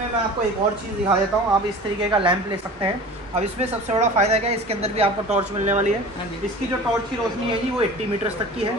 मैं आपको एक और चीज़ दिखा देता हूँ। आप इस तरीके का लैंप ले सकते हैं। अब इसमें सबसे बड़ा फायदा क्या है, इसके अंदर भी आपको टॉर्च मिलने वाली है। इसकी जो टॉर्च की रोशनी है जी वो 80 मीटर्स तक की है।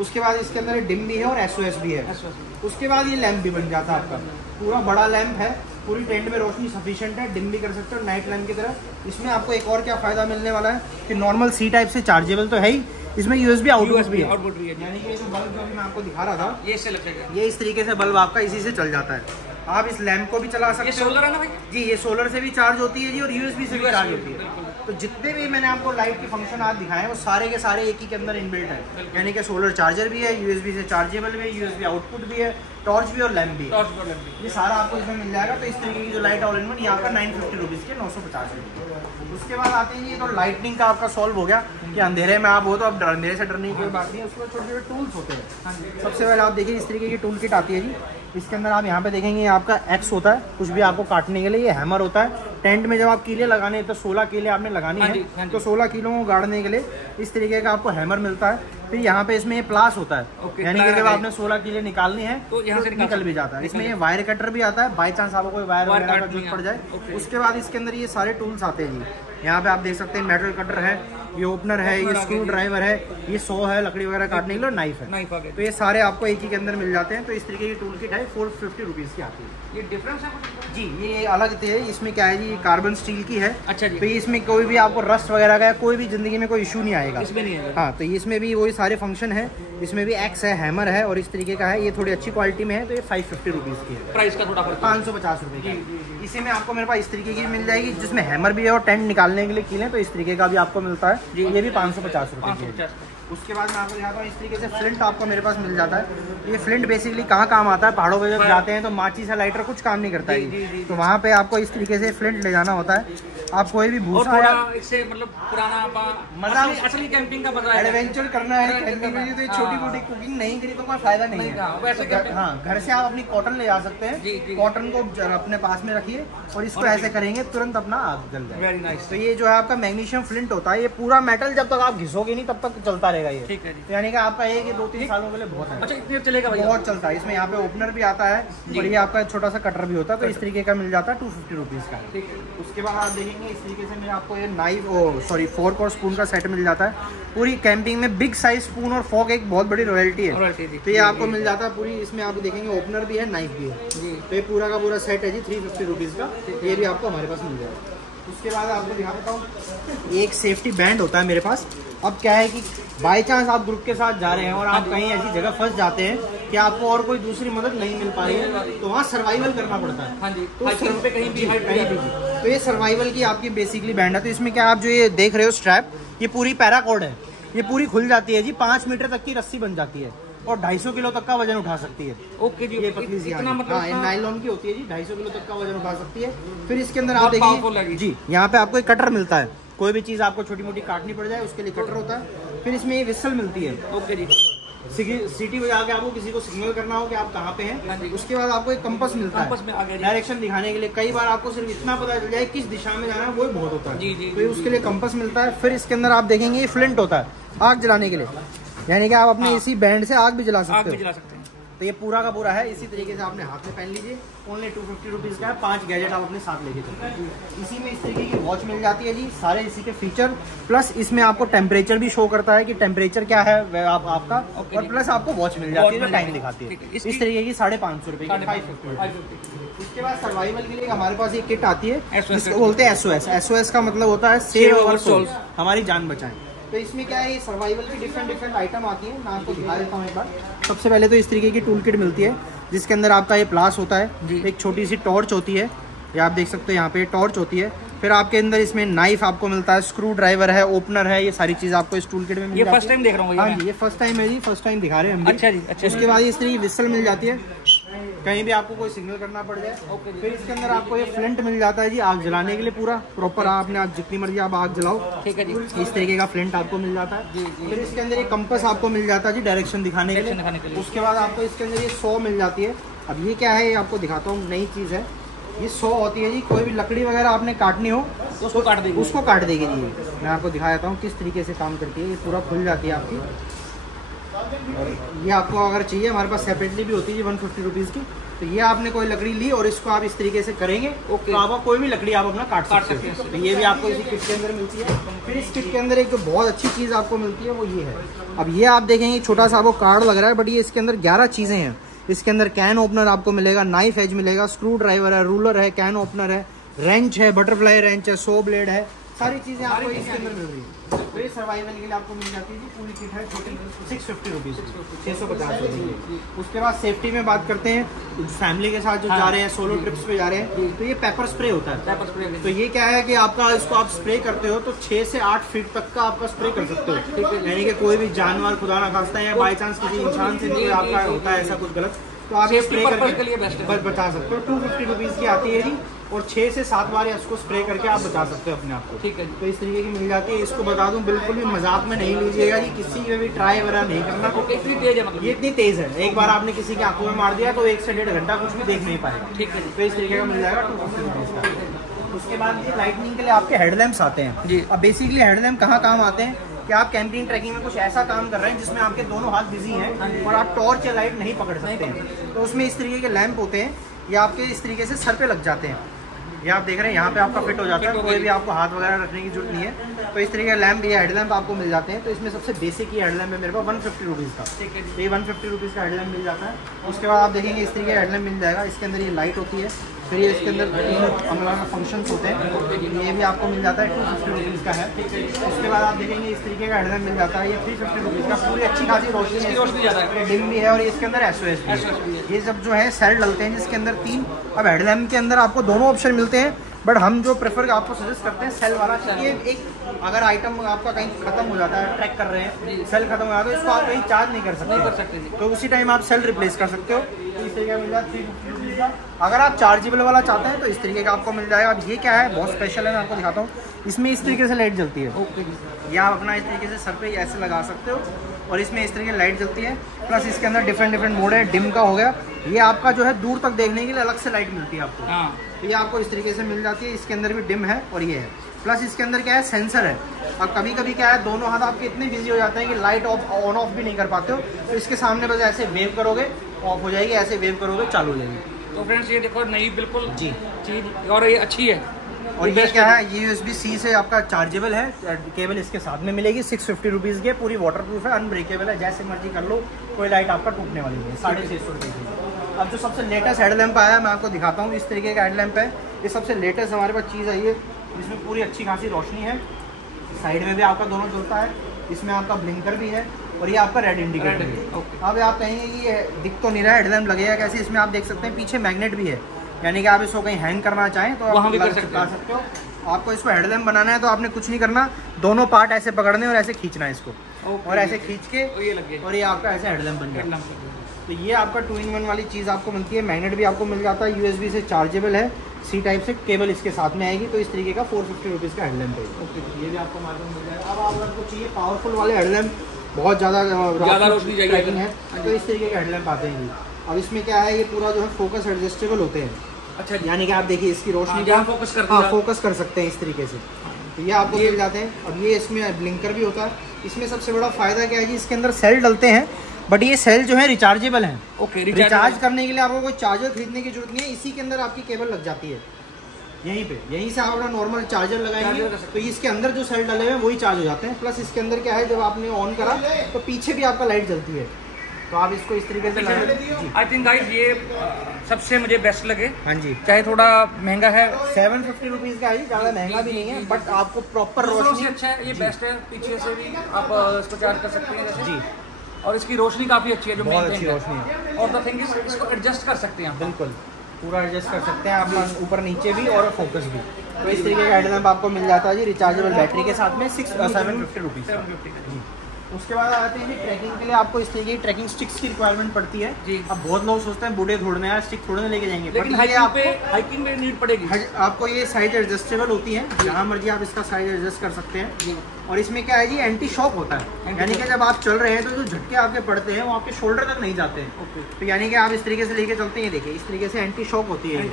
उसके बाद इसके अंदर डिम भी है और SOS भी है। उसके बाद ये लैंप भी बन जाता है आपका, पूरा बड़ा लैंप है। पूरी टेंट में रोशनी सफिशिएंट है, डिम भी कर सकते हो नाइट लैंप की तरह। इसमें आपको एक और क्या फ़ायदा मिलने वाला है कि नॉर्मल C टाइप से चार्जेबल तो है ही, इसमें USB आउटपुट भी है। यानी कि जो बल्ब जो मैं आपको दिखा रहा था ये इससे लग जाएगा, ये इस तरीके से बल्ब आपका इसी से चल जाता है। आप इस लैंप को भी चला सकते हो। ये सोलर है ना भाई जी, ये सोलर से भी चार्ज होती है जी और USB से भी चार्ज होती है। तो जितने भी मैंने आपको लाइट के फंक्शन आज दिखाए हैं वो सारे के सारे एक ही के अंदर इनबिल्ट है। यानी कि सोलर चार्जर भी है, USB से चार्जेबल भी है, USB आउटपुट भी है, टॉर्च भी और लैंप भी है। ये सारा आपको इसमें मिल जाएगा। तो इस तरीके की जो लाइट ऑल इन वन यहाँ पर 950 रुपीज़ के 950 रुपये। उसके बाद आते हैं ये तो लाइटनिंग का आपका सॉल्व हो गया कि अंधेरे में आप हो तो अब अंधेरे से डरने की कोई बात नहीं है। उसके बाद छोटे छोटे टूल्स होते हैं। सबसे पहले आप देखिए इस तरीके की टूल किट आती है जी। इसके अंदर आप यहाँ पे देखेंगे आपका X होता है, कुछ भी आपको काटने के लिए। ये हैमर होता है। टेंट में जब आप कीले लगाने तो 16 कीले आपने लगानी है, तो 16 कीलों को गाड़ने के लिए इस तरीके का आपको हैमर मिलता है। फिर यहाँ पे इसमें ये प्लास होता है, यानी कि जब आपने 16 कीले निकालनी है तो यहाँ से निकल भी जाता है। इसमें ये वायर कटर भी आता है, बाई चांस आपको कोई वायर वगैरह का जरूरत पड़ जाए। उसके बाद इसके अंदर ये सारे टूल्स आते हैं जी। यहाँ पे आप देख सकते हैं मेटल कटर है, ये ओपनर है, ये स्क्रू ड्राइवर है, ये सॉ है लकड़ी वगैरह काटने के लिए, नाइफ है। तो ये सारे आपको एक ही के अंदर मिल जाते हैं। तो इस तरीके की टूल किट है, 450 रुपीज़ की आती है। ये डिफरेंस है जी, ये अलग है। इसमें क्या है जी, कार्बन स्टील की है। अच्छा जी। तो इसमें कोई भी आपको रस्ट वगैरह का कोई भी जिंदगी में कोई इशू नहीं आएगा, इसमें नहीं आएगा। हाँ, तो इसमें भी वही सारे फंक्शन है। इसमें भी X है, हैमर है और इस तरीके का है। ये थोड़ी अच्छी क्वालिटी में है, तो ये 550 रुपीज़ की है। प्राइस का थोड़ा 550 रुपये की। इसी में आपको मेरे पास इस तरीके की मिल जाएगी जिसमें हैमर भी है और टेंट निकालने के लिए कीले, तो इस तरीके का भी आपको मिलता है। ये भी 550 रुपये की है। उसके बाद मैं आपको दिखाता हूँ इस तरीके से फ्लिंट आपको मेरे पास मिल जाता है। ये फ्लिंट बेसिकली कहाँ काम आता है, पहाड़ों पे जब जाते हैं तो माचिस या लाइटर कुछ काम नहीं करता है, तो वहाँ पे आपको इस तरीके से फ्लिंट ले जाना होता है। आप कोई भी भूसा या इससे मतलब पुराना मजा असली कैंपिंग का पता है, एडवेंचर करना है कैंपिंग में, तो छोटी मोटी कुकिंग नहीं करी तो कोई फायदा नहीं है। हाँ, घर से आप अपनी कॉटन ले जा सकते हैं। कॉटन को अपने पास में रखिए और इसको ऐसे करेंगे तुरंत अपना आग जल जाएगा। Very nice. तो ये जो है आपका मैग्नीशियम फ्लिंट होता है। ये पूरा मेटल जब तक आप घिसोगे नहीं तब तक चलता रहेगा ये। ठीक है जी। यानी कि आपका एक 2-3 सालों के लिए बहुत है। अच्छा, इतने चलेगा भाई? बहुत चलता है। इसमें यहाँ पे ओपनर भी आता है और ये आपका छोटा सा कटर भी होता है। तो इस तरीके का मिल जाता है 250 रुपीज़ का। उसके बाद आप देखेंगे इस तरीके से आपको ये फोर्क और स्पून का सेट मिल जाता है। पूरी कैंपिंग में बिग साइज स्पून और फोर्क एक बहुत बड़ी रॉयल्टी है। तो ये आपको मिल जाता है पूरी। इसमें आप देखेंगे ओपनर भी है, नाइफ भी है जी। तो ये पूरा का पूरा सेट है जी 350 रुपीज़ का। ये भी आपको हमारे पास मिल जाएगा। उसके बाद आपको दिखा देता हूँ एक सेफ्टी बैंड होता है मेरे पास। अब क्या है कि बाई चांस आप ग्रुप के साथ जा रहे हैं और आप कहीं ऐसी जगह फंस जाते हैं कि आपको और कोई दूसरी मदद नहीं मिल पा रही है, तो वहाँ सर्वाइवल करना पड़ता है। हाँ जी। तो सर पे कहीं भी तो ये सर्वाइवल की आपकी बेसिकली बैंड है। तो इसमें क्या आप जो ये देख रहे हो स्ट्रैप, ये पूरी पैराकॉर्ड है। ये पूरी खुल जाती है जी, 5 मीटर तक की रस्सी बन जाती है और 250 किलो तक का वजन उठा सकती है। ओके जी। ये पतली सी नायलॉन की होती है जी, 250 किलो तक का वजन उठा सकती है। फिर इसके अंदर आप देखिए जी, यहाँ पे आपको एक कटर मिलता है। कोई भी चीज़ आपको छोटी मोटी काटनी पड़ जाए उसके लिए कटर होता है। फिर इसमें ये विसल मिलती है। ओके जी। सिटी बजा के आपको किसी को सिग्नल करना हो कि आप कहाँ पे हैं। उसके बाद आपको एक कंपास मिलता है डायरेक्शन दिखाने के लिए। कई बार आपको सिर्फ इतना पता चल जाए किस दिशा में जाना है, वो बहुत होता है। तो उसके लिए कंपास मिलता है। फिर इसके अंदर आप देखेंगे ये फ्लिंट होता है आग जलाने के लिए, यानी कि आप अपने इसी बैंड से आग भी जला सकते हैं। तो ये पूरा का पूरा है। इसी तरीके से आपने हाथ में पहन लीजिए। ओनली 250 रुपीज़ का है। 5 गैजेट आप अपने साथ लेके चलते हैं। इसी में इस तरीके की वॉच मिल जाती है जी, सारे इसी के फीचर। प्लस इसमें आपको टेम्परेचर भी शो करता है कि टेम्परेचर क्या है आपका, और प्लस आपको वॉच मिल जाती है जो टाइम दिखाती है। इस तरीके की 550 रुपये की 550। उसके बाद सर्वाइवल के लिए हमारे पास एक किट आती है जिसको बोलते हैं SOS। SOS का मतलब होता है सेव अवर सोल्स, हमारी जान बचाएं। तो इसमें क्या है, ये सर्वाइवल की डिफरेंट आइटम आती है। मैं आपको दिखा देता हूँ एक बार। सबसे पहले तो इस तरीके की टूल किट मिलती है जिसके अंदर आपका ये प्लास होता है, एक छोटी सी टॉर्च होती है, ये आप देख सकते हो यहाँ पे टॉर्च होती है। फिर आपके अंदर इसमें नाइफ आपको मिलता है, स्क्रू ड्राइवर है, ओपनर है, ये सारी चीज़ आपको इस टूल किट में मिल जाती है। फर्स्ट टाइम देख रहा हूँ। हाँ जी, ये फर्स्ट टाइम है जी, फर्स्ट टाइम दिखा रहे हैं हम। अच्छा जी, अच्छा। उसके बाद इस तरह की विसल मिल जाती है, कहीं भी आपको कोई सिग्नल करना पड़ जाए। फिर इसके अंदर आपको ये फ्लिंट मिल जाता है जी आग जलाने के लिए, पूरा प्रॉपर आपने आज जितनी मर्जी आप आग जलाओ। ठीक है जी। इस तरीके का फ्लिंट आपको मिल जाता है। फिर इसके अंदर एक कंपास आपको मिल जाता है जी डायरेक्शन दिखाने के लिए। उसके बाद आपको इसके अंदर ये सॉ मिल जाती है। अब ये क्या है, ये आपको दिखाता हूँ, नई चीज़ है। ये सॉ होती है जी, कोई भी लकड़ी वगैरह आपने काटनी हो उसको काट देगी जी। मैं आपको दिखा देता हूँ किस तरीके से काम करती है। ये पूरा खुल जाती है आपकी। और ये आपको अगर चाहिए हमारे पास सेपरेटली भी होती है 150 रुपीज़ की। तो ये आपने कोई लकड़ी ली और इसको आप इस तरीके से करेंगे तो आप कोई भी लकड़ी आप अपना काट सकते हैं। तो ये भी आपको इसी किट के अंदर मिलती है। फिर इस किट के अंदर एक जो बहुत अच्छी चीज़ आपको मिलती है वो ये है। अब ये आप देखेंगे छोटा सा आपको कार्ड लग रहा है, बट ये इसके अंदर 11 चीज़ें हैं। इसके अंदर कैन ओपनर आपको मिलेगा, नाइफ एज मिलेगा, स्क्रू ड्राइवर है, रूलर है, कैन ओपनर है, रेंच है, बटरफ्लाई रेंच है, सो ब्लेड है, सारी चीज़ें आपको इसके अंदर मिल रही है। तो ये सर्वाइवल के लिए आपको मिल जाती है। पूरी किट है छोटी 650 रुपीज़, 650 रुपये। उसके बाद सेफ्टी में बात करते हैं, फैमिली के साथ जो जा रहे हैं, सोलो ट्रिप्स पे जा रहे हैं, तो ये पेपर स्प्रे होता है। पेपर स्प्रे तो ये क्या है कि आपका इसको आप स्प्रे करते हो तो 6 से 8 फीट तक का आपका स्प्रे कर सकते हो। यानी कि कोई भी जानवर खुदा ना खास्ता है या बाई चांस किसी इंसान से भी आपका होता है ऐसा कुछ गलत, तो आप स्प्रे करके बचा सकते हो। 250 रुपीज़ की आती है जी, और 6 से 7 बार इसको स्प्रे करके आप बचा सकते हो अपने आप को। ठीक है, तो इस तरीके की मिल जाती है। इसको बता दूं बिल्कुल भी मजाक में नहीं लीजिएगा जी, किसी में भी ट्राई वगैरह नहीं करना। इतनी तेज है, मतलब ये इतनी तेज है, एक बार आपने किसी की आंखों में मार दिया तो 1 से 1.5 घंटा कुछ भी देख नहीं पाएगा। ठीक है, तो इस तरीके का मिल जाएगा 250 रुपीज़ का। उसके बाद ये लाइटनिंग के लिए आपके हेडलैम्प्स आते हैं जी। अब बेसिकली हेडलैम्प कहाँ काम आते हैं कि आप कैंपिंग ट्रैकिंग में कुछ ऐसा काम कर रहे हैं जिसमें आपके दोनों हाथ बिजी हैं और आप टॉर्च या लाइट नहीं पकड़ सकते हैं, तो उसमें इस तरीके के लैंप होते हैं। ये आपके इस तरीके से सर पे लग जाते हैं। ये आप देख रहे हैं यहाँ पे आपका फिट हो जाता है, कोई भी आपको हाथ वगैरह रखने की जरूरत नहीं है। तो इस तरीके का लैंप, ये हेडलैम्प आपको मिल जाते हैं। तो इसमें सबसे बेसिक ये हेडलैम्प है मेरे पास 150 रुपीज़ का। ठीक है, ये 150 रुपीज़ का हेडलैम्प मिल जाता है। उसके बाद आप देखेंगे इस तरीके का हेडलैम्प मिल जाएगा। इसके अंदर ये लाइट होती है, फिर ये इसके अंदर 3 अलग फंक्शंस होते हैं। ये भी आपको मिल जाता है, 250 रुपीज़ का है। उसके बाद आप देखेंगे इस तरीके का हेडलैम्प मिल जाता है, ये 350 रुपीज़ का। पूरी अच्छी खासी रोशनी है, डिम भी है और इसके अंदर SOS भी है। ये सब जो है सेल डलते हैं जिसके अंदर 3। अब हेडलैम्प के अंदर आपको दोनों ऑप्शन मिलते हैं, बट हम जो प्रेफर आपको सजेस्ट करते हैं सेल वाला, क्योंकि एक अगर आइटम आपका कहीं खत्म हो जाता है, ट्रैक कर रहे हैं, सेल खत्म हो जाता है, इसको आप कहीं चार्ज नहीं कर सकते, तो उसी टाइम आप सेल रिप्लेस कर सकते हो। तो इस तरीके का मिल जाता है 350 रुपीज़ का। अगर आप चार्जेबल वाला चाहते हैं तो इस तरीके का आपको मिल जाएगा। अब ये क्या है, बहुत स्पेशल है, मैं आपको दिखाता हूँ। इसमें इस तरीके से लाइट जलती है, या आप अपना इस तरीके से सर पे ऐसे लगा सकते हो और इसमें इस तरीके की लाइट जलती है। प्लस इसके अंदर डिफरेंट मोड है, डिम का हो गया, ये आपका जो है दूर तक देखने के लिए अलग से लाइट मिलती है आपको। तो ये आपको इस तरीके से मिल जाती है। इसके अंदर भी डिम है और ये है, प्लस इसके अंदर क्या है, सेंसर है। अब कभी कभी क्या है, दोनों हाथ आपके इतने बिजी हो जाते हैं कि लाइट ऑन ऑफ भी नहीं कर पाते हो, तो इसके सामने बस ऐसे वेव करोगे ऑफ हो जाएगी, ऐसे वेव करोगे चालू हो जाएगी। तो फ्रेंड्स ये देखो नई बिल्कुल जी चीज, और ये अच्छी है। और ये क्या है, ये USB-C से आपका चार्जेबल है, केबल इसके साथ में मिलेगी। 650 रुपीज़ की, पूरी वाटरप्रूफ है, अनब्रेकेबल है, जैसे मर्जी कर लो, कोई लाइट आपका टूटने वाली नहीं है। 650 रुपये की। अब जो सबसे लेटेस्ट हेडलैम्प आया है मैं आपको दिखाता हूँ। इस तरीके का हेडलैम्प है, ये सबसे लेटेस्ट हमारे पास चीज़ आई है। इसमें पूरी अच्छी खासी रोशनी है, साइड में भी आपका दोनों जलता है, इसमें आपका ब्लिंकर भी है और ये आपका रेड इंडिकेटर है। अब आप कहेंगे कि ये दिख तो नहीं रहा है, हेडलैम्प लगेगा कैसे, इसमें आप देख सकते हैं पीछे मैग्नेट भी है, यानी कि आप इसको कहीं हैंग करना चाहें तो आप भी कर सकते हो। आपको इसको हेडलैम्प बनाना है तो आपने कुछ नहीं करना, दोनों पार्ट ऐसे पकड़ने और ऐसे खींचना है इसको, और ऐसे खींच के और ये आपका ऐसे हेडलैम्प बन जाएगा। तो ये आपका 2-in-1 वाली चीज़ आपको मिलती है। मैग्नेट भी आपको मिल जाता है, USB से चार्जेबल है, C टाइप से केबल इसके साथ में आएगी। तो इस तरीके का 450 रुपीज़ का हेडलैम्प है। ओके, ये भी आपको मार्केट में मिल जाएगा। अब आप अगर आपको चाहिए पावरफुल वाले हेडलैम्प, बहुत ज़्यादा रोशनी ट्रैकिंग है, तो इस तरीके के हेडलैम्प आते हैं जी। अब इसमें क्या है, ये पूरा जो है फोकस एडजस्टेबल होते हैं। अच्छा, यानी कि आप देखिए इसकी रोशनी का फोकस कर सकते हैं इस तरीके से, तो ये आपको मिल जाते हैं। अब ये इसमें ब्लिंकर भी होता है। इसमें सबसे बड़ा फायदा क्या है जी, इसके अंदर सेल डलते हैं, बट ये सेल जो है रिचार्जेबल है। ओके, रिचार्ज करने के लिए आपको कोई चार्जर खरीदने की जरूरत नहीं है, इसी के अंदर आपकी केबल लग जाती है यहीं पे, यहीं से आप अपना नॉर्मल चार्जर लगाएंगे तो इसके अंदर जो सेल डले हुए हैं वही चार्ज हो जाते हैं। प्लस इसके अंदर क्या है, जब आपने ऑन करा तो पीछे भी आपका लाइट जलती है, तो आप इसको इस तरीके से लगाएं। आई थिंक गाइस ये सबसे मुझे बेस्ट लगे। हाँ जी, चाहे थोड़ा महंगा है, 750 रुपीज़ का है, ज़्यादा महंगा भी नहीं है, बट आपको प्रॉपर रोशनी अच्छा है, ये बेस्ट है। पीछे से भी आप इसको चार्ज कर सकते हैं जी, और इसकी रोशनी काफ़ी अच्छी है, जो बहुत अच्छी रोशनी है। और द थिंग इज इसको एडजस्ट कर सकते हैं, बिल्कुल पूरा एडजस्ट कर सकते हैं आप, ऊपर नीचे भी और फोकस भी। तो इस तरीके का हेडलैम्प आपको मिल जाता है जी, रिचार्जेबल बैटरी के साथ में 750 रुपीज़। उसके बाद आते हैं ट्रैकिंग के लिए, आपको इस तरीके की ट्रैकिंग स्टिक्स की रिक्वायरमेंट पड़ती है जी। अब बहुत लोग सोचते हैं बूढ़े थोड़ने यार स्टिक थोड़ने लेके जाएंगे, लेकिन हाइकिंग में नीड पड़ेगी। आपको ये साइज एडजस्टेबल होती है, जहाँ मर्जी आप इसका साइज एडजस्ट कर सकते हैं। और इसमें क्या है जी, एंटी शॉक होता है, यानी कि जब आप चल रहे हैं तो जो झटके आपके पड़ते हैं वो आपके शोल्डर तक नहीं जाते हैं। तो यानी कि आप इस तरीके से लेके चलते हैं, देखिए इस तरीके से एंटी शॉक होती है।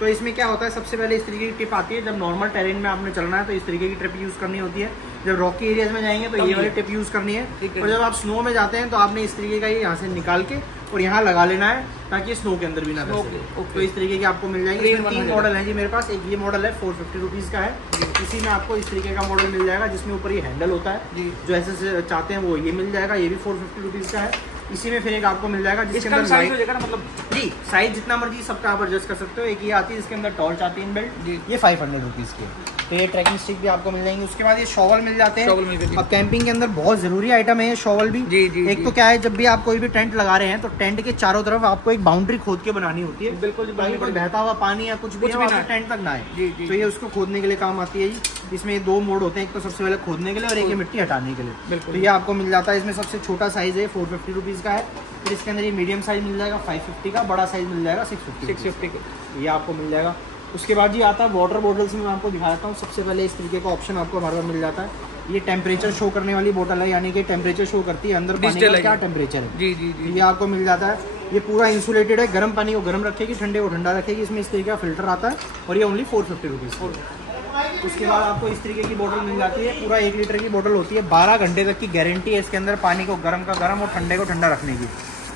तो इसमें क्या होता है, सबसे पहले इस तरीके की टिप आती है, जब नॉर्मल टेरेन में आपने चलना है तो इस तरीके की टिप यूज़ करनी होती है। जब रॉकी एरियाज में जाएंगे तो ये वाली टिप यूज़ करनी है। है। और जब आप स्नो में जाते हैं तो आपने इस तरीके का ये यहाँ से निकाल के और यहाँ लगा लेना है ताकि स्नो के अंदर भी ना फंसे। तो इस तरीके की आपको मिल जाएगी। इसमें 3 मॉडल है जी मेरे पास। एक ये मॉडल है 450 रुपीज़ का है। इसी में आपको इस तरीके का मॉडल मिल जाएगा जिसमें ऊपर ये हैंडल होता है, जो ऐसे चाहते हैं वो ये मिल जाएगा। ये भी 450 रुपीज़ का है। इसी में फिर एक आपको मिल जाएगा जिसके अंदर साइज हो जाएगा ना, मतलब जी साइज जितना मर्जी सबका आप एडजस्ट कर सकते हो। एक ये आती है जिसके अंदर टॉर्च आती है इनबिल्ट, ये 500 रुपीज़ की। तो ये ट्रैकिंग स्टिक भी आपको मिल जाएंगे। उसके बाद ये शॉवल मिल जाते हैं। अब कैंपिंग के अंदर बहुत जरूरी आइटम है ये शॉवल भी। एक तो क्या है, जब भी आप कोई भी टेंट लगा रहे हैं तो टेंट के चारों तरफ आपको एक बाउंड्री खोद के बनानी होती है। बिल्कुल बहता हुआ पानी या कुछ भी टेंट तक ना आए, तो ये उसको खोदने के लिए काम आती है जी। इसमें 2 मोड होते हैं, एक तो सबसे पहले खोदने के लिए और एक ये मिट्टी हटाने के लिए। तो ये आपको मिल जाता है। इसमें सबसे छोटा साइज है 450 रुपीज़ का है। फिर इसके अंदर ये मीडियम साइज मिल जाएगा 550 का, बड़ा साइज मिल जाएगा 650 का, ये आपको मिल जाएगा। उसके बाद जी आता है वाटर बॉटल्स में, मैं आपको दिखा देता हूँ। सबसे पहले इस तरीके का ऑप्शन आपको हमारे पास मिल जाता है। ये टेम्परेचर शो करने वाली बोतल है, यानी कि टेम्परेचर शो करती है अंदर पानी का क्या टेम्परेचर है। जी, ये आपको मिल जाता है। ये पूरा इंसुलेटेड है, गर्म पानी को गर्म रखेगी, ठंडे को ठंडा रखेगी। इसमें इस तरीके का फिल्टर आता है और ये ओनली 450 रुपीज़। उसके बाद आपको इस तरीके की बोतल मिल जाती है। पूरा 1 लीटर की बोतल होती है। 12 घंटे तक की गारंटी है इसके अंदर पानी को गर्म का गर्म और ठंडे को ठंडा रखने की।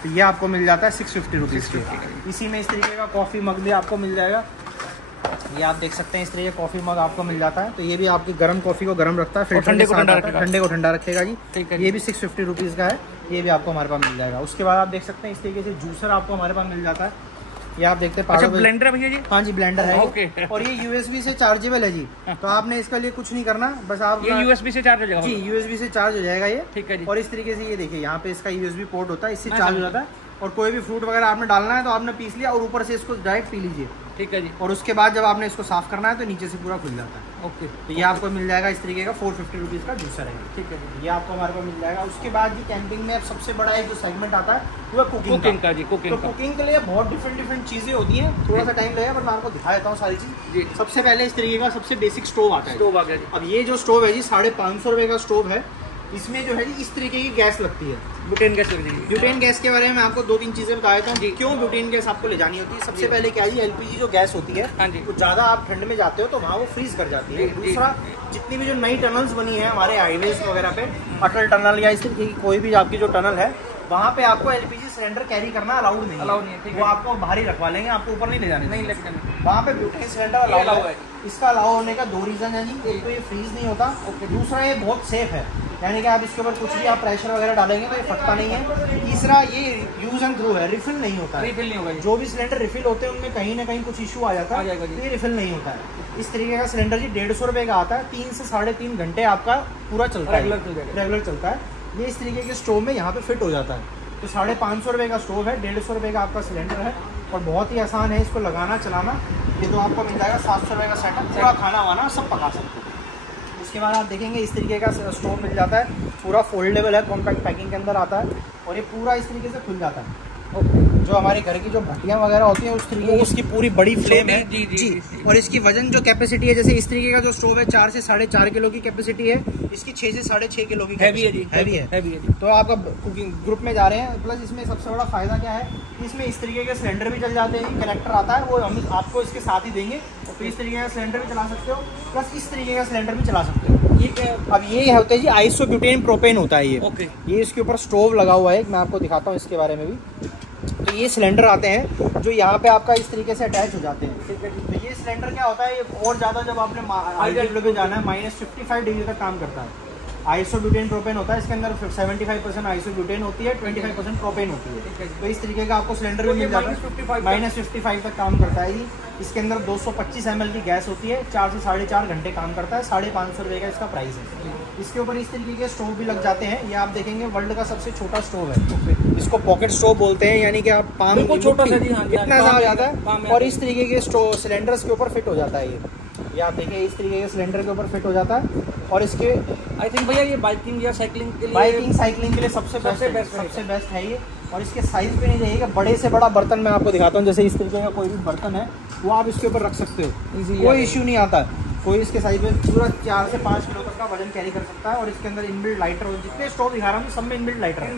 तो ये आपको मिल जाता है 650 रुपीज़ के। इसी में इस तरीके का कॉफ़ी मग भी आपको मिल जाएगा। ये आप देख सकते हैं, इस तरीके का कॉफ़ी मग आपको मिल जाता है। तो ये भी आपकी गर्म कॉफ़ी को गर्म रखता है, फिर ठंडे को ठंडा रखेगा जी। ये भी 650 रुपीज़ का है। ये भी आपको हमारे पास मिल जाएगा। उसके बाद आप देख सकते हैं इस तरीके से जूसर आपको हमारे पास मिल जाता है। ये आप देखते हैं। अच्छा, ब्लेंडर है भैया जी? हाँ जी, ब्लेंडर है। ओके। और ये USB से चार्जेबल है जी। तो आपने इसका लिए कुछ नहीं करना, बस आप ये USB से चार्ज हो जाएगा जी। USB से चार्ज हो जाएगा ये, ठीक है जी। और इस तरीके से ये देखिए यहाँ पे इसका USB पोर्ट होता है, इससे चार्ज हो जाता है। और कोई भी फ्रूट वगैरह आपने डालना है तो आपने पीस लिया और ऊपर से इसको डायरेक्ट पी लीजिए, ठीक है जी। और उसके बाद जब आपने इसको साफ करना है तो नीचे से पूरा खुल जाता है। ओके। तो ये आपको मिल जाएगा इस तरीके का 450 रुपीज़ का जूसर है, ठीक है जी। ये आपको हमारे पास मिल जाएगा। उसके बाद जी कैंपिंग में सबसे बड़ा एक जो सेगमेंट आता है वो कुकिंग का जी। कुकिंग के लिए बहुत डिफरेंट चीज़ें होती हैं। थोड़ा सा टाइम लगेगा पर मैं आपको दिखा देता हूँ सारी चीज़। सबसे पहले इस तरीके का सबसे बेसिक स्टोव आता है। स्टोव आ गया जी। अब ये जो स्टोव है जी 550 रुपये का स्टोव है। इसमें जो है जी इस तरीके की गैस लगती है, ब्यूटेन गैस लगती है। ब्यूटेन गैस के बारे में मैं आपको 2-3 चीजें बता देता हूँ क्यों ब्यूटेन गैस आपको ले जानी होती है। सबसे पहले क्या है जी, LPG जो गैस होती है तो ज्यादा आप ठंड में जाते हो तो वहाँ वो फ्रीज कर जाती है। दूसरा, जितनी भी जो नई टनल्स बनी है हमारे हाईवेज वगैरह पे, अटल टनल या इस तरीके की कोई भी आपकी जो टनल है, वहाँ पे आपको LPG सिलेंडर कैरी करना अलाउड नहीं है। वो आपको बाहर ही रखवा लेंगे, आपको ऊपर नहीं ले जाने। वहाँ पे ब्यूटेन सिलेंडर अलाउड है। इसका अलाउ होने का 2 रीजन है जी। एक तो ये फ्रीज नहीं होता, दूसरा ये बहुत सेफ है, यानी कि आप इसके ऊपर कुछ भी आप प्रेशर वगैरह डालेंगे तो ये फटता नहीं है। तीसरा, ये यूज एंड थ्रू है, रिफिल नहीं होता है। रिफिल नहीं होगा। जो भी सिलेंडर रिफिल होते हैं उनमें कहीं ना कहीं कुछ इशू आ जाता है, तो ये रिफिल नहीं होता है। इस तरीके का सिलेंडर जी 150 रुपये का आता है। 3 से 3.5 घंटे आपका पूरा चलता है, रेगुलर चलता है। ये इस तरीके के स्टोव में यहाँ पे फिट हो जाता है। तो 550 रुपये का स्टोव है, 150 रुपये का आपका सिलेंडर है और बहुत ही आसान है इसको लगाना चलाना। ये तो आपको मिल जाएगा 700 रुपये का सेटअप, पूरा खाना वाना सब पका सकते हैं। उसके बाद आप देखेंगे इस तरीके का स्टोव मिल जाता है, पूरा फोल्डेबल है, कॉम्पैक्ट पैकिंग के अंदर आता है और ये पूरा इस तरीके से खुल जाता है। जो हमारे घर की जो भट्टियाँ वगैरह होती हैं उस तरीके की उसकी पूरी बड़ी फ्लेम है जी। और इसकी वजन जो कैपेसिटी है, जैसे इस तरीके का जो स्टोव है 4 से 4.5 किलो की कैपेसिटी है, इसकी 6 से 6.5 किलो की हैवी है। तो आपका कुकिंग ग्रुप में जा रहे हैं। प्लस इसमें सबसे बड़ा फायदा क्या है, इसमें इस तरीके के सिलेंडर भी चल जाते हैं। कनेक्टर आता है वो हम आपको इसके साथ ही देंगे, तो इस तरीके का सिलेंडर भी चला सकते हो, प्लस इस तरीके का सिलेंडर भी चला सकते हो। अब ये होता है जी आइसोब्यूटेन प्रोपेन होता है ये। ये इसके ऊपर स्टोव लगा हुआ है, मैं आपको दिखाता हूँ इसके बारे में भी। तो ये सिलेंडर आते हैं जो यहाँ पे आपका इस तरीके से अटैच हो जाते हैं, ठीक है। तो ये सिलेंडर क्या होता है, ये और ज़्यादा जब आपने हाई पे जाना है -55 डिग्री तक काम करता है। आइसोब्यूटेन प्रोपेन होता है, इसके अंदर 75% आइसोब्यूटेन होती है, 25% प्रोपेन होती है। तो इस तरीके का आपको सिलेंडर भी मिल जाता है, -55 तक काम करता है। इसके अंदर 225 ml की गैस होती है, 4 से 4.5 घंटे काम करता है। 550 रुपये का इसका प्राइस है। इसके ऊपर इस तरीके के स्टोव भी लग जाते हैं। ये आप देखेंगे वर्ल्ड का सबसे छोटा स्टोव है, इसको पॉकेट स्टोव बोलते हैं, यानी कि आप पाम को छोटा सा इतना सा जाता है और इस तरीके के स्टोव सिलेंडर्स के ऊपर फिट हो जाता है। ये आप देखिए इस तरीके के सिलेंडर के ऊपर फिट हो जाता है। और इसके आई थिंक भैया ये बाइकिंग या साइकिलिंग के लिए सबसे बेस्ट है ये। और इसके साइज पे नहीं जाइएगा, बड़े से बड़ा बर्तन मैं आपको दिखाता हूँ, जैसे इस तरीके का कोई भी बर्तन है वो आप इसके ऊपर रख सकते हो, कोई इश्यू नहीं आता है। कोई इसके साइज में पूरा 4 से 5 किलो तक का वजन कैरी कर सकता है। और इसके अंदर इनबिल्ट लाइटर, जितने स्टोव दिखा रहा हूँ सब में इनबिल्ट लाइटर है।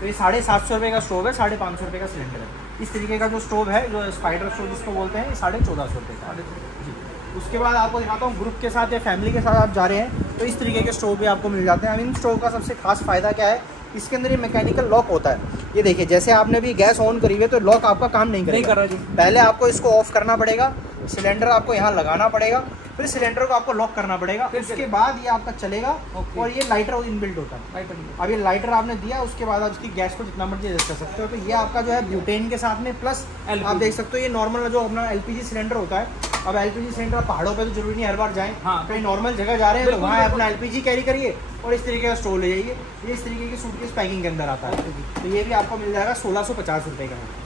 तो ये 750 रुपये का स्टोव है, 550 रुपये का सिलेंडर है। इस तरीके का जो स्टोव है, जो स्पाइडर स्टोव जिसको बोलते हैं, 1450 रुपये का जी। उसके बाद आपको दिखाता हूँ ग्रुप के साथ या फैमिली के साथ आप जा रहे हैं तो इस तरीके के स्टोव भी आपको मिल जाते हैं। अब इन स्टोव का सबसे खास फ़ायदा क्या है, इसके अंदर ये मैकेनिकल लॉक होता है। ये देखिए, जैसे आपने भी गैस ऑन करी हुई है तो लॉक आपका काम नहीं कर रहा जी। पहले आपको इसको ऑफ करना पड़ेगा, सिलेंडर आपको यहाँ लगाना पड़ेगा, फिर सिलेंडर को आपको लॉक करना पड़ेगा, उसके बाद ये आपका चलेगा। और ये लाइटर इनबिल्ट होता है। अब ये लाइटर आपने दिया, उसके बाद आप उसकी गैस को जितना मर्जी एडजस्ट कर सकते हो। तो ये आपका जो है ब्यूटेन के साथ में प्लस आप देख सकते हो ये नॉर्मल जो अपना LPG सिलेंडर होता है। अब LPG सिलेंडर पहाड़ों पे तो जरूरी नहीं हर बार जाएं, कहीं नॉर्मल जगह जा रहे हैं तो वहाँ अपना LPG कैरी करिए और इस तरीके का स्टोव ले जाइए। ये इस तरीके की सूटकेस पैकिंग के अंदर आता है। तो ये भी आपको मिल जाएगा 1650 रुपये का है।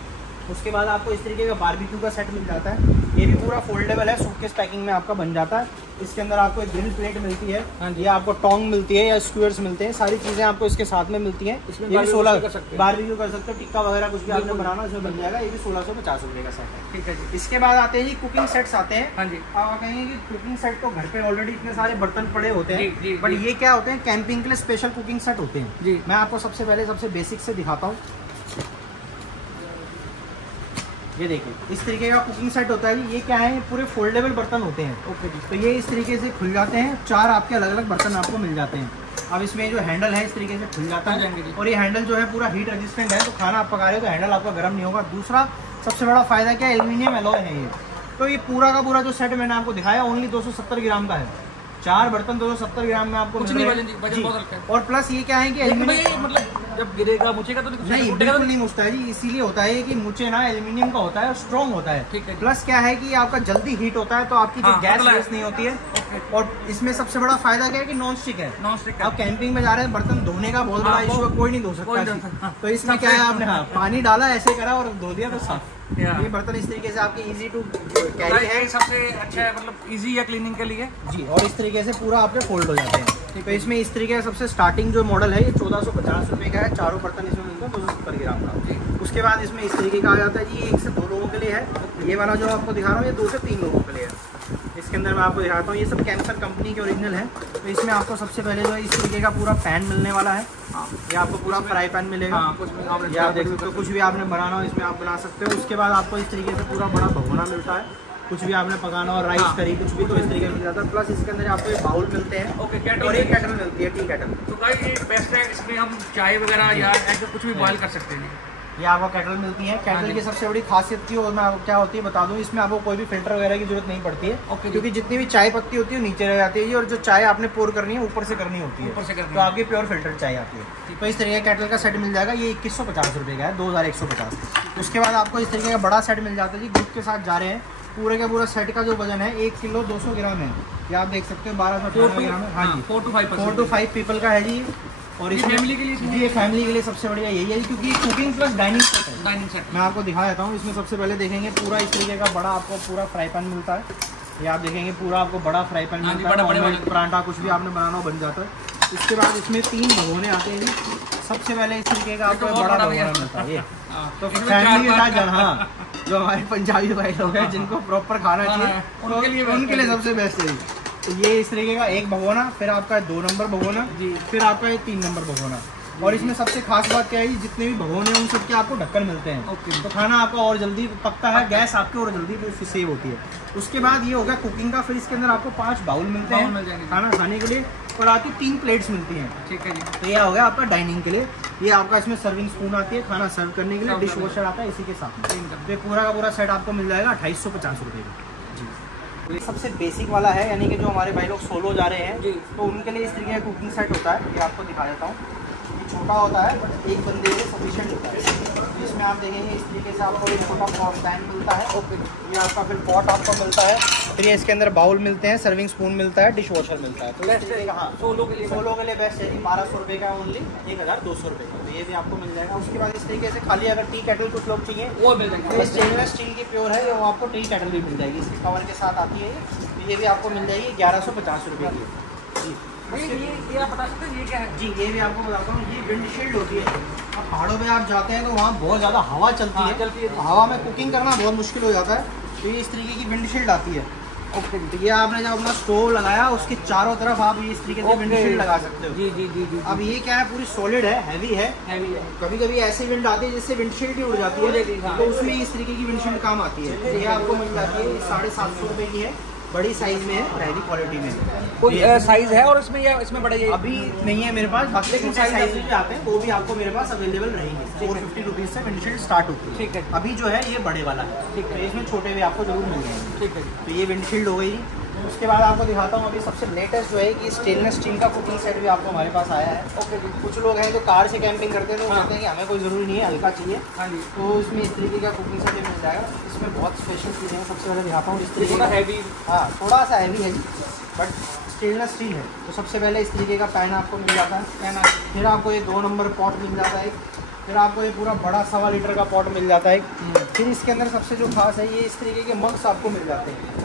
उसके बाद आपको इस तरीके का बारबेक्यू का सेट मिल जाता है। ये भी पूरा फोल्डेबल है, सूटकेस पैकिंग में आपका बन जाता है। इसके अंदर आपको एक ग्रिल प्लेट मिलती है, ये आपको टोंग मिलती है या स्क्वेयर्स मिलते हैं, सारी चीज़ें आपको इसके साथ में मिलती हैं। इसमें ये भी 16 बारबेक्यू कर सकते हो, टिक्का वगैरह कुछ भी आपने बनाना उसमें बन जाएगा। ये भी 1650 रुपये का सेट है। ठीक है जी। इसके बाद आते हैं जी कुकिंग सेट्स आते हैं। हाँ जी। आप कहेंगे कि कुकिंग सेट तो घर पे ऑलरेडी इतने सारे बर्तन पड़े होते हैं, बट ये क्या होते हैं, कैंपिंग के लिए स्पेशल कुकिंग सेट होते हैं जी। मैं आपको सबसे पहले सबसे बेसिक से दिखाता हूँ। ये देखिए, इस तरीके का कुकिंग सेट होता है जी। ये क्या है, ये पूरे फोल्डेबल बर्तन होते हैं। ओके जी। तो ये इस तरीके से खुल जाते हैं, 4 आपके अलग अलग बर्तन आपको मिल जाते हैं। अब इसमें जो हैंडल है इस तरीके से खुल जाता है और ये हैंडल जो है पूरा हीट रेजिस्टेंट है, तो खाना आप पका रहे हो तो हैंडल आपका गर्म नहीं होगा। दूसरा सबसे बड़ा फायदा क्या है, एल्यूमिनियम एलॉय है ये। तो ये पूरा का पूरा जो सेट मैंने आपको दिखाया ओनली 270 ग्राम का है। 4 बर्तन 270 ग्राम में आपको मिल रहा है। और प्लस ये क्या है कि एल्यूमिनियम मतलब जब गिरेगा मुचेगा तो नहीं, बिल्कुल नहीं मुचता है जी। इसीलिए होता है कि मुचे ना एल्यूमिनियम का होता है और स्ट्रॉन्ग होता है। ठीक है। प्लस क्या है कि आपका जल्दी हीट होता है तो आपकी जो गैस वेस्ट नहीं होती है। और इसमें सबसे बड़ा फायदा क्या है कि नॉन स्टिक है। आप कैंपिंग में जा रहे हैं, बर्तन धोने का बहुत बड़ा इशू है, कोई नहीं धो सकता। तो इसमें क्या है, आपने पानी डाला ऐसे करा और धो दिया तो साफ। ये बर्तन इस तरीके से आपके इजी टू कैरी है, सबसे अच्छा है, मतलब इजी है क्लीनिंग के लिए जी। और इस तरीके से पूरा आपके फोल्ड हो जाते हैं। तो इसमें इस तरीके का सबसे स्टार्टिंग जो मॉडल है ये 1450 रुपये का है। 4 बर्तन इसमें मिलते हैं 270 ग्राम का। उसके बाद इसमें इस तरीके का आ जाता है जी, 1 से 2 लोगों के लिए है। ये वाला जो आपको दिखा रहा हूँ ये 2 से 3 लोगों के लिए है। इसके अंदर मैं आपको दिखाता हूँ, ये सब कैंसर कंपनी के ओरिजिनल है। तो इसमें आपको सबसे पहले जो है इस तरीके का पूरा पैन मिलने वाला है। ये आपको पूरा फ्राई पैन मिलेगा। ये आप देख सकते हो, कुछ भी आपने बनाना हो इसमें आप बना सकते हो। उसके बाद आपको इस तरीके से पूरा बड़ा भगोना मिलता है, कुछ भी आपने पकाना हो, राइस करी कुछ भी, तो इस तरीके मिल जाता है। प्लस इसके अंदर आपको ये बाउल मिलते हैं और एक केटल मिलती है, टी केटल। तो गाइस ये बेस्ट है, इसमें हम चाय वगैरह या ऐसे कुछ भी बॉयल कर सकते हैं। ये आपको केटल मिलती है। केटल की सबसे बड़ी खासियत की और मैं आपको क्या होती है बता दूं, इसमें आपको कोई भी फिल्टर वगैरह की जरूरत नहीं पड़ती है। क्योंकि जितनी भी चाय पत्ती होती है नीचे रह जाती है और जो चाय आपने पोर करनी है ऊपर से करनी होती है, तो आपकी प्योर फिल्टर चाय आती है। तो इस तरीके का केटल का सेट मिल जाएगा। ये 2150 रुपये का है, 2150। उसके बाद आपको इस तरीके का बड़ा सेट मिल जाता है जी। ग्रुप के साथ जा रहे हैं, पूरे का पूरा सेट का जो वजन है 1 किलो 200 ग्राम है। ये आप देख सकते हो 1298 ग्राम है। हाँ जी, 4 to 5 पीपल का है जी। और इस फैमिली के लिए जी, ये फैमिली के लिए सबसे बढ़िया यही है क्योंकि कुकिंग प्लस डाइनिंग सेट है। डाइनिंग सेट मैं आपको दिखा देता हूँ। इसमें सबसे पहले देखेंगे पूरा इस तरीके का बड़ा आपको पूरा फ्राई पैन मिलता है। ये आप देखेंगे पूरा आपको बड़ा फ्राई पैन मिलता है, पराठा कुछ भी आपने बनाना हो बन जाता है। इसके बाद इसमें 3 भगोने आते हैं जी। सबसे पहले इस तरीके का आपको बड़ा भगोना मिलता है। तो फैमिली के साथ जाना, जो हमारे पंजाबी भाई लोग हैं जिनको प्रॉपर खाना चाहिए उनके लिए सबसे बेस्ट है। तो ये इस तरीके का एक भगोना, फिर आपका 2 नंबर भगोना जी, फिर आपका ये 3 नंबर भगोना। और इसमें सबसे खास बात क्या है, जितने भी भगोने हैं उन सबके आपको ढक्कन मिलते हैं। तो खाना आपका और जल्दी पकता है, गैस आपकी और जल्दी सेव होती है। उसके बाद ये होगा कुकिंग का। फिर इसके अंदर आपको 5 बाउल मिलते हैं खाना खाने के लिए और आपकी 3 प्लेट्स मिलती हैं। ठीक है जी। तो ये हो गया आपका डाइनिंग के लिए। ये आपका इसमें सर्विंग स्पून आती है खाना सर्व करने के लिए, डिश वॉशर आता है इसी के साथ। तो ये पूरा का पूरा सेट आपको मिल जाएगा 2850 रुपये का जी। ये सबसे बेसिक वाला है, यानी कि जो हमारे भाई लोग सोलो जा रहे हैं तो उनके लिए इस तरीके का कुकिंग सेट होता है। ये आपको दिखा देता हूँ। ये छोटा होता है बट एक बंदे के सफिशिएंट होता है। जिसमें आप देखेंगे इस तरीके से आपको एक छोटा पॉट पैन मिलता है। ओके, ये आपका फिर पॉट आपको मिलता है। फिर ये इसके अंदर बाउल मिलते हैं, सर्विंग स्पून मिलता है, डिश वॉशर मिलता है। तो बेस्ट है। हाँ, सोलो के लिए बेस्ट है। 1200 रुपये का ओनली, 1200 रुपये का। तो ये भी आपको मिल जाएगा। उसके बाद इस तरीके से खाली अगर टी केटल कुछ लोग चाहिए वो मिल जाएगा। ये स्टेनलेस स्टील की प्योर है, वो आपको टी केटल भी मिल जाएगी, इसके कवर के साथ आती है। ये भी आपको मिल जाएगी 1150 रुपये की जी। ये आप बता सकते हैं ये क्या है जी? ये भी आपको बताता हूँ। ये विंडशील्ड होती है। अब पहाड़ों पे आप जाते हैं तो वहाँ बहुत ज़्यादा हवा चलती है। हवा में कुकिंग करना बहुत मुश्किल हो जाता है, तो ये इस तरीके की विंडशील्ड आती है। ओके, तो ये आपने जब अपना स्टोव लगाया उसके चारों तरफ आप ये इस तरीके से विंडशील्ड लगा सकते हो। जी जी जी जी। अब ये क्या है, पूरी सॉलिड है, हैवी है। कभी कभी ऐसी विंड आती है जिससे विंडशील्ड भी उड़ जाती है, तो उसमें इस तरीके की विंडशील्ड काम आती है। ये आपको मिल जाती है, 750 रुपये की है। बड़ी साइज में है और हैवी क्वालिटी में। कोई साइज है और इसमें बड़े अभी नहीं है मेरे पास, बाकी लेकिन साइज भी आते हैं वो भी आपको मेरे पास अवेलेबल रहेंगे। 450 रुपीज़ से विंडशील्ड स्टार्ट होती है। ठीक है। अभी जो है ये बड़े वाला है, ठीक है, इसमें छोटे भी आपको जरूर मिल जाएंगे। ठीक है। तो ये विंडशील्ड हो गई। उसके बाद आपको दिखाता हूँ अभी सबसे लेटेस्ट जो है कि स्टेनलेस स्टील का कुकिंग सेट भी आपको हमारे पास आया है। ओके जी। कुछ लोग हैं जो कार से कैंपिंग करते हैं तो कहते हैं कि हमें कोई ज़रूरी नहीं है, हल्का चाहिए। हाँ जी। तो इसमें इस तरीके का कुकिंग सेट मिल जाएगा। इसमें बहुत स्पेशल चीज़ें हैं। सबसे पहले दिखाता हूँ इस तरीके का हैवी, हाँ थोड़ा सा हैवी है जी, बट स्टेनलेस स्टील है। तो सबसे पहले इस तरीके का पैन आपको मिल जाता है। फिर आपको ये 2 नंबर पॉट मिल जाता है। फिर आपको ये पूरा बड़ा 1.25 लीटर का पॉट मिल जाता है। फिर इसके अंदर सबसे जो खास है ये इस तरीके के मग्स आपको मिल जाते हैं।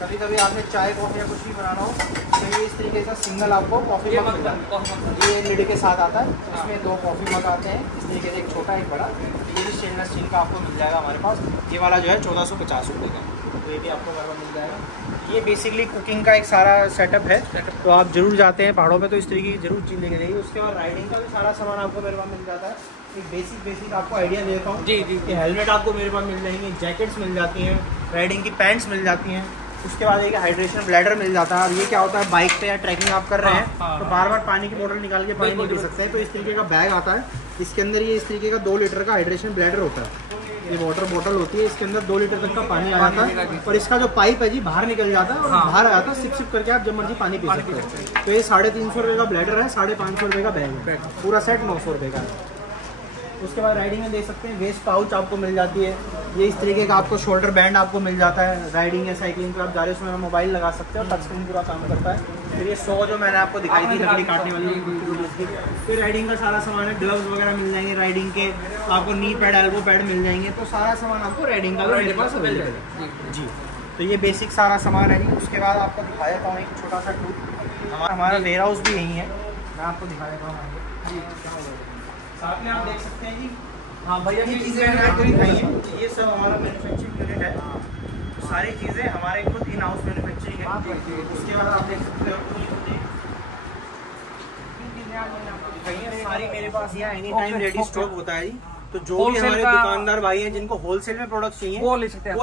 कभी कभी आपने चाय कॉफ़ी या कुछ भी बनाना हो तो ये इस तरीके का सिंगल आपको कॉफ़ी मग मिलता है। ये लिड के साथ आता है। इसमें 2 कॉफ़ी मग आते हैं इस तरीके से, एक छोटा एक बड़ा। ये भी स्टेनलेस स्टील का आपको मिल जाएगा हमारे पास। ये वाला जो है 1450 रुपये का, तो ये भी आपको घर में मिल जाएगा। ये बेसिकली कुकिंग का एक सारा सेटअप है। तो आप जरूर जाते हैं पहाड़ों पे तो इस तरीके की जरूर चीज़ लेके जाइए। उसके बाद राइडिंग का भी सारा सामान आपको मेरे पास मिल जाता है। एक बेसिक आपको आइडिया देता हूँ। जी जी। हेलमेट आपको मेरे पास मिल जाएंगे, जैकेट्स मिल जाती हैं, राइडिंग की पैंट्स मिल जाती हैं। उसके बाद एक हाइड्रेशन ब्लैडर मिल जाता है। और ये क्या होता है, बाइक पे या ट्रैकिंग आप कर रहे हैं तो बार बार पानी की बोतल निकाल के पानी नहीं पी सकते हैं। तो इस तरीके का बैग आता है। इसके अंदर ये इस तरीके का 2 लीटर का हाइड्रेशन ब्लैडर होता है। ये वाटर बोतल होती है, इसके अंदर 2 लीटर तक का पानी आ जाता है। और इसका जो पाइप है जी बाहर निकल जाता है और बाहर आ जाता है। सिप करके आप जब मर्जी पानी पी सकते हैं। तो ये 350 रुपये का ब्लैडर है, 550 रुपये का बैग है। पूरा सेट 900 रुपये का है। उसके बाद राइडिंग में देख सकते हैं वेस्ट पाउच आपको मिल जाती है। ये इस तरीके का आपको शोल्डर बैंड आपको मिल जाता है। राइडिंग या साइकिलिंग पे आप जा रहे हो, उसमें मोबाइल लगा सकते हो और टच स्क्रीन पूरा काम करता है। फिर ये 100 जो मैंने आपको दिखाई थी लकड़ी काटने वाली, फिर राइडिंग का सारा सामान है। ग्लव्स वगैरह मिल जाएंगे राइडिंग के, आपको नी पैड एल्बो पैड मिल जाएंगे। तो सारा सामान आपको राइडिंग का मेरे पास अवेलेबल है जी। तो ये बेसिक सारा सामान है जी। उसके बाद आपको दिखा देता हूँ एक छोटा सा टूल। हमारा वेयर हाउस भी यहीं है, मैं आपको दिखा देता हूँ जी। साथ में आप देख सकते हैं जी, हाँ भैया ये चीज़ें हैं, ये सब हमारा मैन्युफैक्चरिंग यूनिट है। तो सारी चीज़ें हमारे खुद इन हाउस मैन्युफैक्चरिंग है। उसके बाद आप देख सकते हो सारी मेरे पास यहाँ एनी टाइम रेडी स्टॉक होता है जी। तो जो भी हमारे दुकानदार भाई हैं जिनको होलसेल में प्रोडक्ट चाहिए वो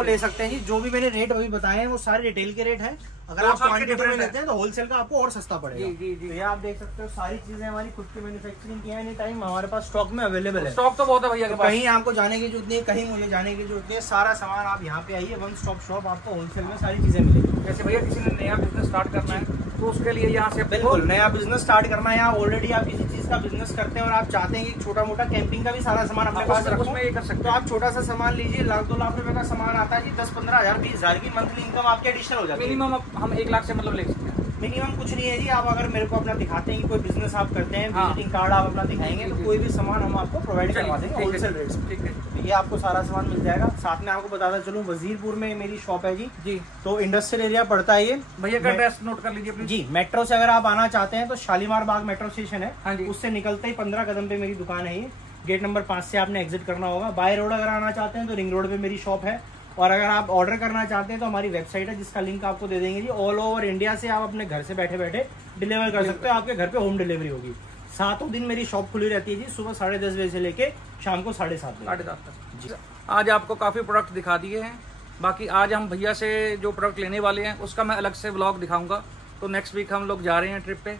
ले सकते हैं जी। जो भी मैंने रेट अभी बताए हैं वो सारे रिटेल के रेट हैं। अगर आप क्वांटिटी में लेते हैं तो होलसेल का आपको और सस्ता पड़ेगा। तो ये आप देख सकते हो सारी चीजें हमारी खुद की मैन्युफैक्चरिंग की है। एनी टाइम हमारे पास स्टॉक में अवेलेबल है। स्टॉक तो बहुत है भैया, कहीं आपको जाने की जरूरत नहीं है, कहीं मुझे जाने की जरूरत नहीं है। सारा सामान आप यहाँ पे आइए, वन स्टॉप शॉप, आपको होलसेल में सारी चीजें मिलेगी। जैसे भैया किसी ने नया बिजनेस स्टार्ट करना है तो उसके लिए यहाँ से बिल्कुल नया बिजनेस स्टार्ट करना है, या ऑलरेडी आप किसी चीज का बिजनेस करते हैं और आप चाहते हैं कि छोटा मोटा कैंपिंग का भी सारा सामान अपने पास रखो, उसमें ये कर सकते हो। आप छोटा सा सामान लीजिए, 1-2 लाख रुपए का सामान आता है जी। 10-15 हज़ार 20 हज़ार की मंथली इनकम आपके एडिशनल हो जाती है। मिनिमम हम 1 लाख से मतलब ले सकते हैं। मिनिमम कुछ नहीं है जी। आप अगर मेरे को अपना दिखाते हैं कि कोई बिजनेस आप करते हैं, विजिटिंग कार्ड आप अपना दिखाएंगे तो कोई भी सामान हम आपको प्रोवाइड करवा देंगे होलसेल रेट से। ठीक है, ये आपको सारा सामान मिल जाएगा। साथ में आपको बताता चलूँ वजीरपुर में मेरी शॉप है जी। तो इंडस्ट्रियल एरिया पड़ता है ये। भैया का एड्रेस नोट कर लीजिए जी। मेट्रो से अगर आप आना चाहते हैं तो शालीमार बाग मेट्रो स्टेशन है, उससे निकलते ही 15 कदम पे मेरी दुकान है। ये गेट नंबर 5 से आपने एग्जिट करना होगा। बाय रोड अगर आना चाहते हैं तो रिंग रोड पे मेरी शॉप है। और अगर आप ऑर्डर करना चाहते हैं तो हमारी वेबसाइट है जिसका लिंक आपको दे देंगे जी। ऑल ओवर इंडिया से आप अपने घर से बैठे बैठे डिलीवर कर सकते हो। आपके घर पे होम डिलीवरी होगी। 7 दिन मेरी शॉप खुली रहती है जी, सुबह 10:30 बजे से लेके शाम को 7:30 तक जी। आज आपको काफ़ी प्रोडक्ट दिखा दिए हैं। बाकी आज हम भैया से जो प्रोडक्ट लेने वाले हैं उसका मैं अलग से व्लॉग दिखाऊंगा। तो नेक्स्ट वीक हम लोग जा रहे हैं ट्रिप पे,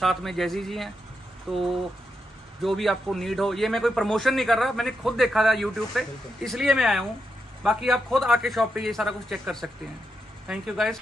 साथ में जैजी जी हैं। तो जो भी आपको नीड हो, ये मैं कोई प्रमोशन नहीं कर रहा, मैंने खुद देखा था यूट्यूब पे, इसलिए मैं आया हूँ। बाकी आप खुद आके शॉप पे ये सारा कुछ चेक कर सकते हैं। Thank you guys.